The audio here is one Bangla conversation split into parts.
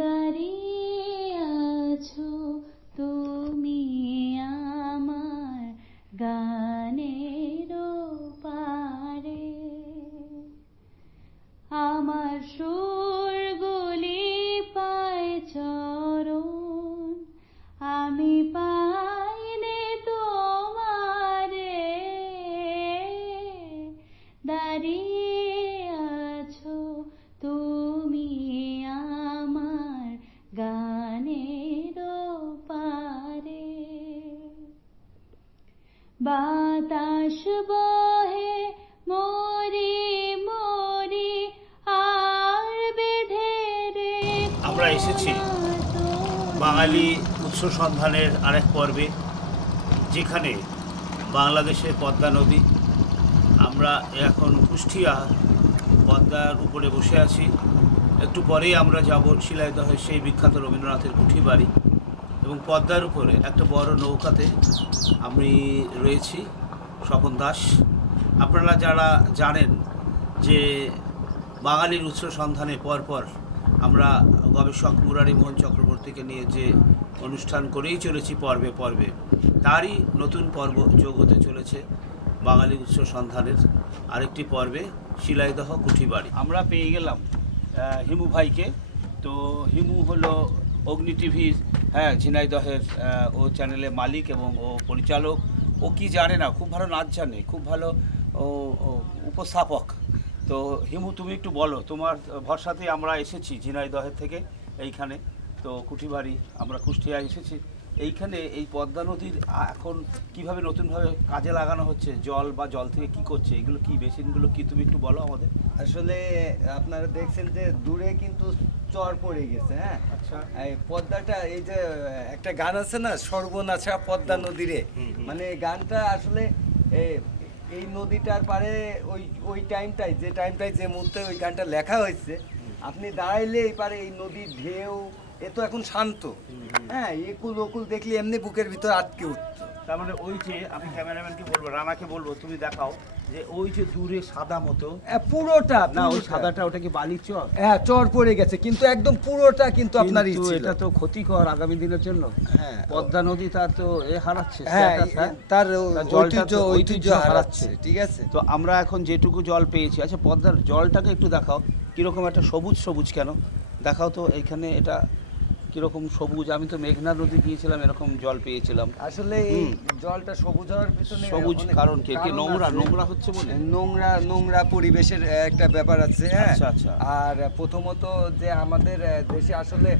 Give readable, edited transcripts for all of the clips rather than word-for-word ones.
দাঁড়িয়ে আছো তুমি আমার গানের পারে, আমার সুরগুলি পায় চরণ, আমি পাইনে তোমারে। দাঁড়িয়ে আছো তুমি আমার গানের পারে, বাতাস বহে মরি মরি আর বেঁধে রে। আমরা এসেছি বাঙালি উৎস সন্ধানের আরেক পর্বে, যেখানে বাংলাদেশের পদ্মা নদী। আমরা এখন কুষ্টিয়া পদ্মার উপরে বসে আছি। একটু পরেই আমরা যাব শিলাইদহের সেই বিখ্যাত রবীন্দ্রনাথের কুঠি বাড়ি, এবং পদ্মার উপরে একটা বড় নৌকাতে আমি রয়েছি, স্বপন দাস। আপনারা যারা জানেন যে বাঙালির উৎস সন্ধানে পরপর আমরা গবেষক মুরারিমোহন চক্রবর্তীকে নিয়ে যে অনুষ্ঠান করেই চলেছি পর্বে পর্বে, তারই নতুন পর্ব যোগ হতে চলেছে বাঙালি উৎস সন্ধানের আরেকটি পর্বে, শিলাইদহ কুঠি বাড়ি। আমরা পেয়ে গেলাম হিমু ভাইকে। তো হিমু হলো অগ্নি টিভির ঝিনাইদহের ও চ্যানেলের মালিক এবং ও পরিচালক। ও কি জানে না, খুব ভালো নাচ জানে, খুব ভালো ও উপস্থাপক। তো হিমু, তুমি একটু বলো, তোমার ভরসাতেই আমরা এসেছি ঝিনাইদহের থেকে এইখানে। তো কুঠিবাড়ি আমরা কুষ্টিয়ায় এসেছি। এইখানে এই পদ্মা নদীর এখন কিভাবে নতুনভাবে কাজে লাগানো হচ্ছে, জল বা জল থেকে কি করছে, এগুলো কি বেসিনগুলো কি, তুমি একটু বলো আমাদের। আসলে আপনারা দেখছেন যে দূরে কিন্তু চর পড়ে গেছে। হ্যাঁ, আচ্ছা, এই পদ্মাটা, এই যে একটা গান আছে না, সর্বনাশা পদ্মা নদীরে, মানে এই গানটা আসলে এই নদীটার পারে ওই টাইমটাই, যে মুহূর্তে ওই গানটা লেখা হয়েছে, আপনি দাঁড়াইলে এই পারে এই নদীর ঢেউ, এ তো এখন শান্ত। হ্যাঁ, একুল ওকুল দেখলে এমনি বুকের ভিতর আটকে উঠত। তার মানে ওই যে আমি ক্যামেরাম্যানকে বলবো, রানাকে বলবো, তুমি দেখাও যে ওই যে দূরে সাদা মতো, পুরোটা না ওই সাদাটা, ওটা কি বালির চর? হ্যাঁ, চর পড়ে গেছে, কিন্তু একদম পুরোটা কিন্তু আপনার এটা তো ক্ষতিকর আগামী দিনের জন্য। হ্যাঁ, পদ্মা নদী তার তো হারাচ্ছে, হ্যাঁ, তার ঐতিহ্য হারাচ্ছে। ঠিক আছে, তো আমরা এখন যেটুকু জল পেয়েছি। আচ্ছা, পদ্মার জলটাকে একটু দেখাও, কিরকম একটা সবুজ সবুজ কেন দেখাও তো এইখানে, এটা কিরকম সবুজ। আমি তো মেঘনা নদী গিয়েছিলাম, এরকম জল পেয়েছিলাম। আসলে এই জলটা সবুজ হওয়ার পিছনে সবুজ কারণ কি নোংরা হচ্ছে বলে? নোংরা পরিবেশের একটা ব্যাপার আছে। হ্যাঁ, আচ্ছা আচ্ছা। আর প্রথমত যে আমাদের দেশে আসলে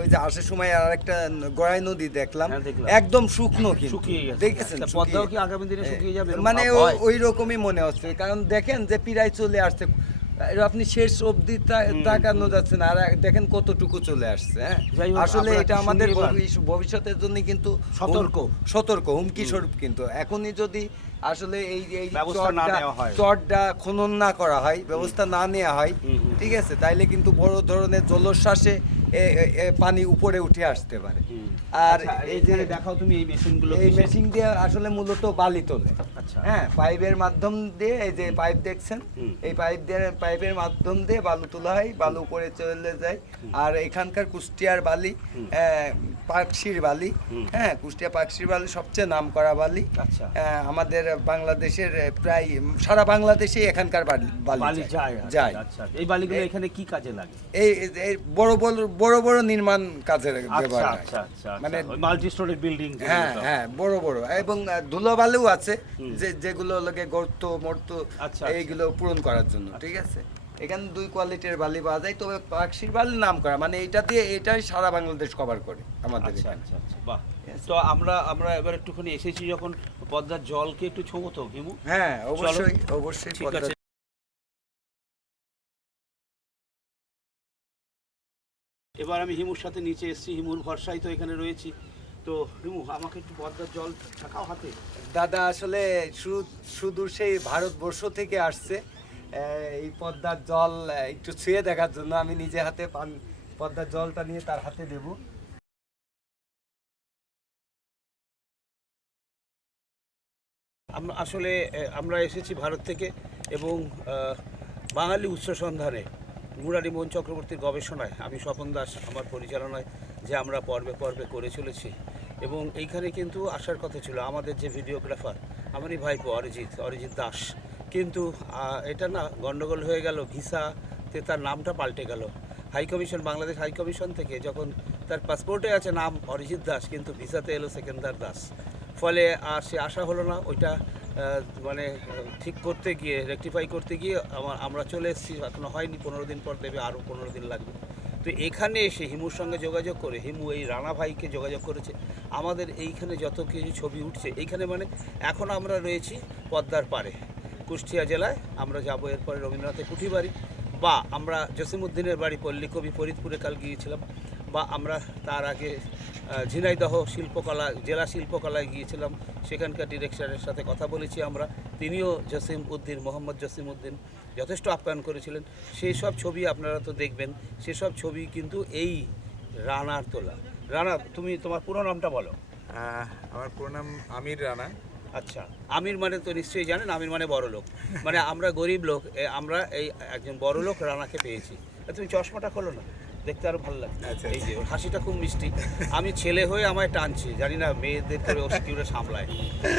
ওই যে আসার সময় আর একটা গড়াই নদী দেখলাম, একদম শুকনো, কিন্তু শুকিয়ে গেছে। দেখেছেন? পদ্মাও কি আগামী দিনে শুকিয়ে যাবে? মানে ওই রকমই মনে হচ্ছে, কারণ দেখেন যে পিরাই চলে আসছে, আপনি শেষ অবধি তাকানো যাচ্ছে না, আর দেখেন কতটুকু চলে আসছে। হ্যাঁ, আসলে এটা আমাদের ভবিষ্যতের জন্য কিন্তু সতর্ক হুমকি স্বরূপ। কিন্তু এখনই যদি আসলে এই চরটা খনন না করা হয়, ব্যবস্থা না নেওয়া হয়, ঠিক আছে, তাইলে কিন্তু বড় ধরনের জলোচ্ছ্বাসে পানি উপরে উঠে আসতে পারে। আর এই যে দেখাও তুমি এই মেশিনগুলো, এই মেশিন দিয়ে আসলে মূলত বালি তোলে। আচ্ছা, হ্যাঁ, পাইপের মাধ্যম দিয়ে, এই যে পাইপ দেখছেন, এই পাইপের মাধ্যম দিয়ে বালু তোলা হয়, বালু উপরে চলে যায়। আর এখানকার কুষ্টিয়ার বালি পাকশির বালি। হ্যাঁ, কুষ্টিয়া পাকশির বালি সবচেয়ে নাম করা বালি। আচ্ছা, আমাদের বাংলাদেশের প্রায় সারা বাংলাদেশেই এখানকার বালি যায়। আচ্ছা, এই বালিগুলো এখানে কি কাজে লাগে? এই বড় বড় নির্মাণ কাজে ব্যবহার হয়। আচ্ছা আচ্ছা, মানে মাল্টি স্টোরি বিল্ডিং। হ্যাঁ, বড় এবং ধুলোবালিও আছে, যেগুলো লাগে গর্ত মর্ত, এইগুলো পূরণ করার জন্য। ঠিক আছে, এখানে দুই কোয়ালিটির বালি পাওয়া যায়, তবে পাকশির বালি নাম করা, মানে এটাই সারা বাংলাদেশ কভার করে আমাদের। আচ্ছা, বাহ। তো আমরা এবার একটুখানি এসেছি যখন, পদ্মার জলকে একটু ছোঁবো তো হিমু? হ্যাঁ, অবশ্যই। ঠিক আছে। এবার আমি হিমুর সাথে নিচে এসেছি, হিমুর ভরসায় তো এখানে রয়েছি। তো হিমু, আমাকে একটু পদ্মার জল থাকাও হাতে। দাদা আসলে সুদূর সেই ভারতবর্ষ থেকে আসছে এই পদ্মার জল একটু ছুঁয়ে দেখার জন্য। আমি নিজে হাতে পদ্মার জলটা নিয়ে তার হাতে দেব। আমরা এসেছি ভারত থেকে, এবং বাঙালি উৎস সন্ধানে মুরারি মোহন চক্রবর্তীর গবেষণায় আমি স্বপন দাস আমার পরিচালনায় যে আমরা পর্বে পর্বে করে চলেছি, এবং এইখানে কিন্তু আসার কথা ছিল আমাদের যে ভিডিওগ্রাফার আমারই ভাইপো অরিজিৎ দাস, কিন্তু এটা না গণ্ডগোল হয়ে গেল, ভিসাতে তার নামটা পাল্টে গেল। হাইকমিশন, বাংলাদেশ হাইকমিশন থেকে যখন তার পাসপোর্টে আছে নাম অরিজিৎ দাস, কিন্তু ভিসাতে এলো সেকেন্দার দাস, ফলে আর সে আসা হলো না। ওইটা মানে ঠিক করতে গিয়ে, রেকটিফাই করতে গিয়ে আমরা চলে এসেছি, এখনো হয়নি, 15 দিন পর দেবে, আরও 15 দিন লাগবে। তো এখানে এসে হিমুর সঙ্গে যোগাযোগ করে, হিমু এই রানা ভাইকে যোগাযোগ করেছে, আমাদের এইখানে যত কিছু ছবি উঠছে এইখানে, মানে এখন আমরা রয়েছি পদ্মার পাড়ে কুষ্টিয়া জেলায়, আমরা যাব এরপরে রবীন্দ্রনাথের কুঠিবাড়ি, বা আমরা জসিমউদ্দিনের বাড়ি পল্লীকবি ফরিদপুরে কাল গিয়েছিলাম, বা আমরা তার আগে ঝিনাইদহ শিল্পকলা, জেলা শিল্পকলায় গিয়েছিলাম, সেখানকার ডিরেক্টরের সাথে কথা বলেছি আমরা, তিনিও মোহাম্মদ জসিমউদ্দিন যথেষ্ট আপ্যায়ন করেছিলেন। সেই সব ছবি আপনারা তো দেখবেন, সেসব ছবি কিন্তু এই রানার তোলা। রানা, তুমি তোমার পুরো নামটা বলো। আমার পুরো নাম আমির রানা। আচ্ছা, আমির মানে তো নিশ্চয়ই জানেন, আমির মানে বড় লোক, মানে আমরা গরিব লোক, আমরা এই একজন বড় লোক রানাকে পেয়েছি। তুমি চশমাটা খোলো না, দেখতে আরো ভালো লাগে। আচ্ছা, এই যে ওর হাসিটা খুব মিষ্টি, আমি ছেলে হয়ে আমায় টানছি, জানি না মেয়েদের করে ওর কিউরে সামলায়।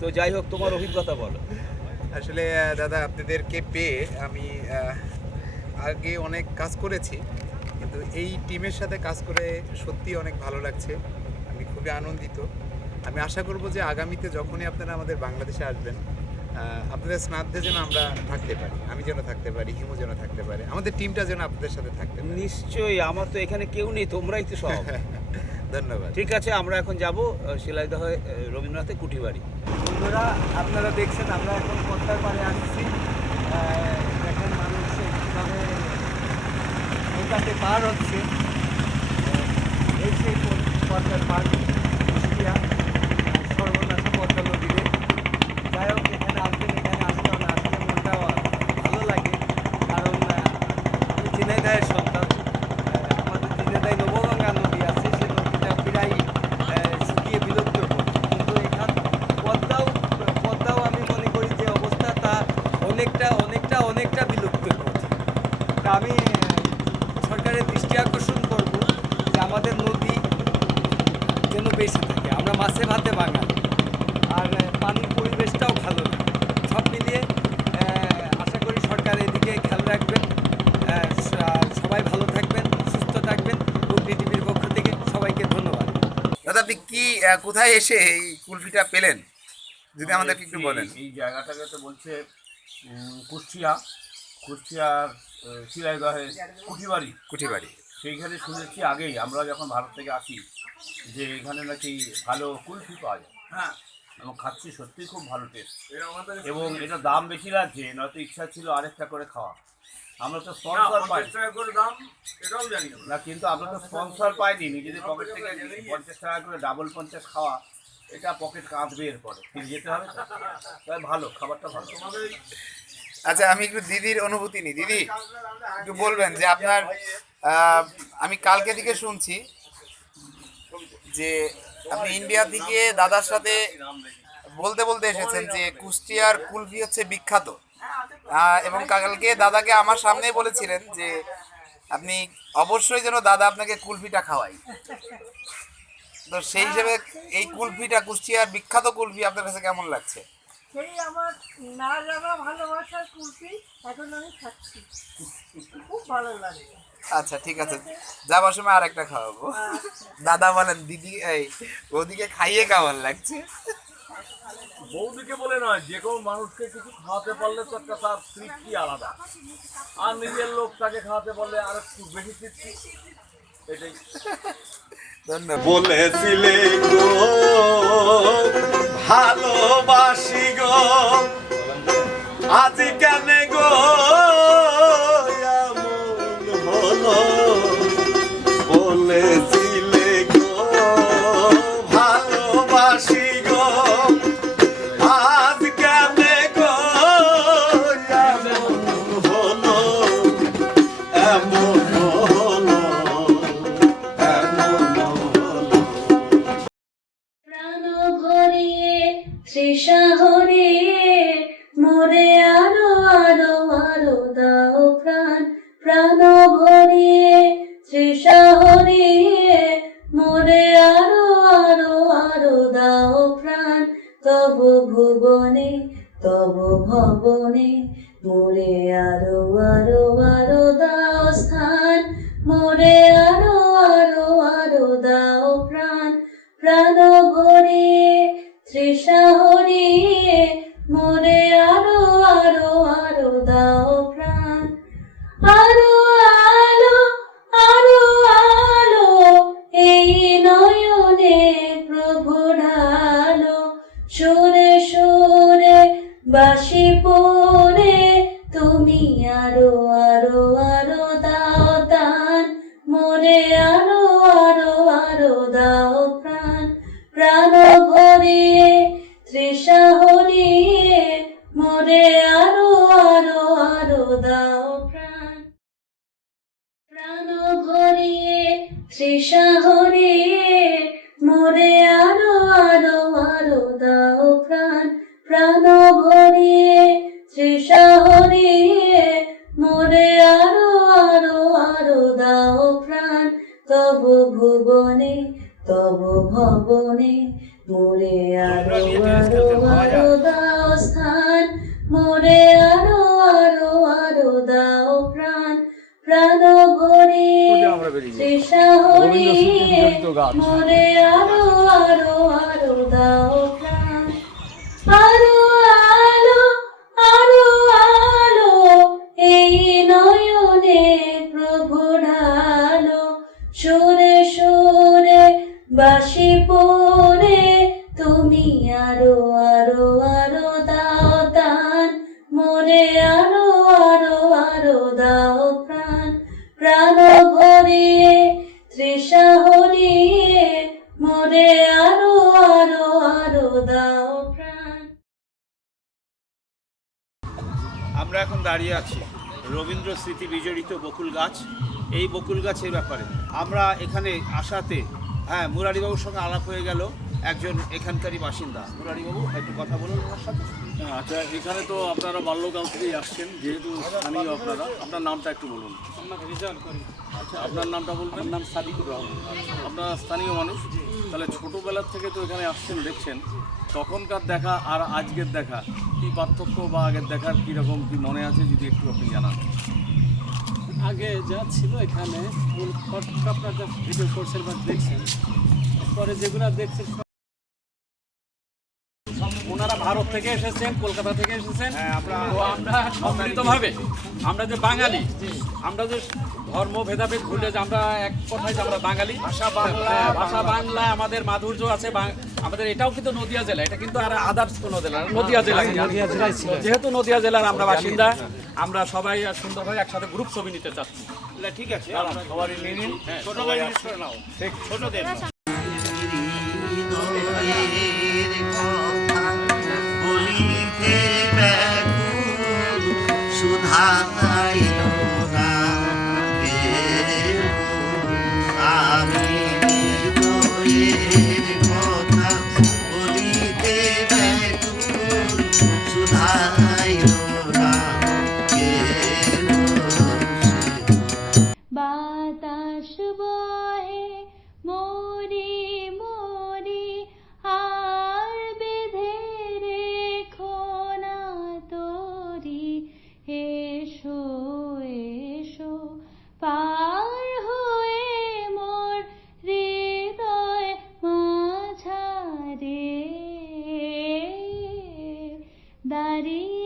তো যাই হোক, তোমার অভিজ্ঞতা বলো। আসলে দাদা, আপনাদেরকে পেয়ে আমি আগে অনেক কাজ করেছি, কিন্তু এই টিমের সাথে কাজ করে সত্যি অনেক ভালো লাগছে, আমি খুবই আনন্দিত। আমি আশা করব যে আগামীতে যখনই আপনারা আমাদের বাংলাদেশে আসবেন, আপনাদের স্নাধ্যে যেন আমরা থাকতে পারি, আমি যেন থাকতে পারি, হিমু যেন থাকতে পারে, আমাদের টিমটা যেন আপনাদের সাথে থাকতে পারে। নিশ্চয়ই, আমার তো এখানে কেউ নেই, তোমরাই তো সব। ধন্যবাদ। ঠিক আছে, আমরা এখন যাব শিলাইদহ রবীন্দ্রনাথের কুঠিবাড়ি। বন্ধুরা, আপনারা দেখছেন আমরা এখন পদ্মার পাড়ে আসছি। দেখেন মানুষ কীভাবে নৌকাতে পার হচ্ছে। এই সেই পদ্মার পাড়, কুষ্টিয়া সর্বনাশা পদ্মা নদীতে। যাই হোক, এখানে আসবেন, এখানে আসতে হবে, আসলে মনটা ভালো লাগে, কারণ আমি ঝিনাইদহের সন্তান। আমাদের ঝিনাইদহ নবগঙ্গা নদী আছে, সেই নদীটা প্রায় শুকিয়ে বিলুপ্ত পথে, কিন্তু এখান পদ্মাও আমি মনে করি যে অবস্থা তা অনেকটা বিলুপ্তের পথে। তা আমি সরকারের দৃষ্টি আকর্ষণ করব যে আমাদের নদী যেন বেশি থাকে, আমরা মাছে ভাতে বাঙালি, আর পানির পরিবেশটাও ভালো না। সব মিলিয়ে আশা করি সরকার এদিকে খেয়াল রাখবেন। সবাই ভালো থাকবেন, সুস্থ থাকবেন। পৃথিবীর পক্ষ থেকে সবাইকে ধন্যবাদ। দাদা, আপনি কি কোথায় এসে এই কুলফিটা পেলেন, যদি আমাদেরকে একটু বলেন। এই জায়গাটাকে তো বলছে কুষ্টিয়ার শিলাইদহের কুঠিবাড়ি। সেইখানে শুনেছি আগেই, আমরা যখন ভারত থেকে আসি, যে এখানে নাকি ভালো কুলফি পাওয়া যায়। হ্যাঁ, এবং খাচ্ছি, সত্যিই খুব ভালো টেস্ট, এবং এটা দাম বেশি লাগছে, নয়তো ইচ্ছা ছিল আরেকটা করে খাওয়া। আমরা তো স্পন্সর পাই না, কিন্তু আমরা তো স্পন্সর পাইনি, নিজেদের পকেট থেকে 50 টাকা করে ডাবল 50 খাওয়া, এটা পকেট কাঁদবে, এরপরে ফিরে যেতে হবে। তাই ভালো, খাবারটা ভালো। আচ্ছা, আমি একটু দিদির অনুভূতি নিই। দিদি, একটু বলবেন যে আপনার, আমি কালকে থেকে শুনছি যে আপনি ইন্ডিয়া থেকে দাদার সাথে বলতে এসেছেন যে কুষ্টিয়ার কুলফি হচ্ছে বিখ্যাত, এবং কালকে দাদাকে আমার সামনেই বলেছিলেন যে আপনি অবশ্যই যেন দাদা আপনাকে কুলফিটা খাওয়াই। তো সেই হিসেবে এই কুলফিটা, কুষ্টিয়ার বিখ্যাত কুলফি, আপনার কাছে কেমন লাগছে? সেই আমার না জানা ভালোবাসার কুলফি এখন আমি খাচ্ছি, খুব ভালো লাগে। আচ্ছা, ঠিক আছে, যাবার সময় আর একটা খাওয়াবো। দাদা বলেন, দিদি এই ওদিকে খাইয়ে কেমন লাগছে? বৌদিকে বলে নয়, যে কোনো মানুষকে কিছু খাওয়াতে পারলে তো একটা তার তৃপ্তি আলাদা, আর নিজের লোক তাকে খাওয়াতে পারলে আর একটু বেশি তৃপ্তি, এটাই। ধন্যবাদ। বলেছিলে গো ভালোবাসি গো, আজ কেন গো এমন হলো? বলেছিলে গো ভালোবাসি গো, আজ কেন গো এমন হলো? এমন হলো, এমন হলো। প্রাণ ভরিয়ে তৃষা হরিয়ে মোরে আরো ভুবনে তব ভবনে মোরে আরো আরো আরো দাও স্থান, মোরে আরো আরো আরো দাও প্রাণ। প্রাণ ভরিয়ে তৃষা হরিয়ে মোরে আরো আরো আরো দাও প্রাণ। আরো আলো আরো আলো এই নয়নে প্রভু ঢালো, সুরে সুরে বাঁশি পড়ে তুমি আরো আরো আরো দাও দান, মোরে আরো আরো আরো দাও প্রাণ। প্রাণ ভরিয়ে তৃষা হরিয়ে মোরে আরো আরো আরো দাও প্রাণ। প্রাণ ভরিয়ে তৃষা হরিয়ে মোরে আরো আরো আরো দাও প্রাণ। প্রাণ ভরিয়ে তৃষা হরিয়ে মোরে আরো আরো আরো দাও প্রাণ। তব ভুবনে তব ভবনে মোরে আরো আরো আরো দাও স্থান, মোরে আরো আরো আরো দাও প্রাণ। প্রাণ ভরিয়ে তৃষা হরিয়ে মোরে আরো আরো আরো দাও প্রাণ। আরো আলো আরো আলো এই নয়নে প্রভু ঢালো, সুরে সুরে বাঁশি পড়ে তুমি আরো আরো আরো দাও দান, মোরে আরো আরো আরো দাও প্রাণ। প্রাণ ভরিয়ে তৃষা হরিয়ে মোরে আরো আরো আরো দাও প্রাণ। আমরা এখন দাঁড়িয়ে আছি রবীন্দ্র স্মৃতি বিজড়িত বকুল গাছ। এই বকুল গাছের ব্যাপারে আমরা এখানে আসাতে মুরারিবাবুর সঙ্গে আলাপ হয়ে গেল, একজন এখানকারই বাসিন্দা। মুরারিবাবু একটু কথা বলুন আমার সাথে। আচ্ছা, এখানে তো আপনারা বাল্যকাল থেকেই আসছেন, যেহেতু স্থানীয় আপনারা, আপনার নামটা একটু বলুন। আচ্ছা, আপনার নামটা বলবেন। নাম সাদিকুর রহমান। আপনার স্থানীয় মানুষ, তাহলে ছোটোবেলার থেকে তো এখানে আসছেন, দেখছেন তখনকার দেখা আর আজকের দেখা কি পার্থক্য, বা আগের দেখার কীরকম কি মনে আছে যদি একটু আপনি জানান। আগে যা ছিল এখানে আপনার যা ভিডিও করছেন বা দেখছেন, পরে যেগুলো দেখছেন ওনারা ভারত থেকে এসেছেন, কলকাতা থেকে এসেছেন। তো আমরা সম্মিলিতভাবে আমরা যে বাঙালি, আমরা যে ধর্ম ভেদাভেদ ভুলে যে আমরা এক কথায় যে আমরা বাঙালি, ভাষা বাংলা আমাদের মাধুর্য আছে। আমাদের এটাও কিন্তু নদিয়া জেলা, এটা কিন্তু আর আদার্স কোনো জেলা, নদিয়া জেলা। যেহেতু নদিয়া জেলার আমরা বাসিন্দা, আমরা সবাই সুন্দরভাবে একসাথে গ্রুপ ছবি নিতে চাচ্ছি। ঠিক আছে, সবারই নিয়ে নিন। ছোটদের বলিতে ব্যাকুল সুধাইল না কেউ, আমি হৃদয়ের কথা বলিতে ব্যাকুল সুধাইল না কেউ। বাতাস বহে মোরি মোরি আর বেঁধে রেখো না তোরি, এসো এসো পার হয়ে মোর হৃদয় মাঝারে দাঁড়িয়ে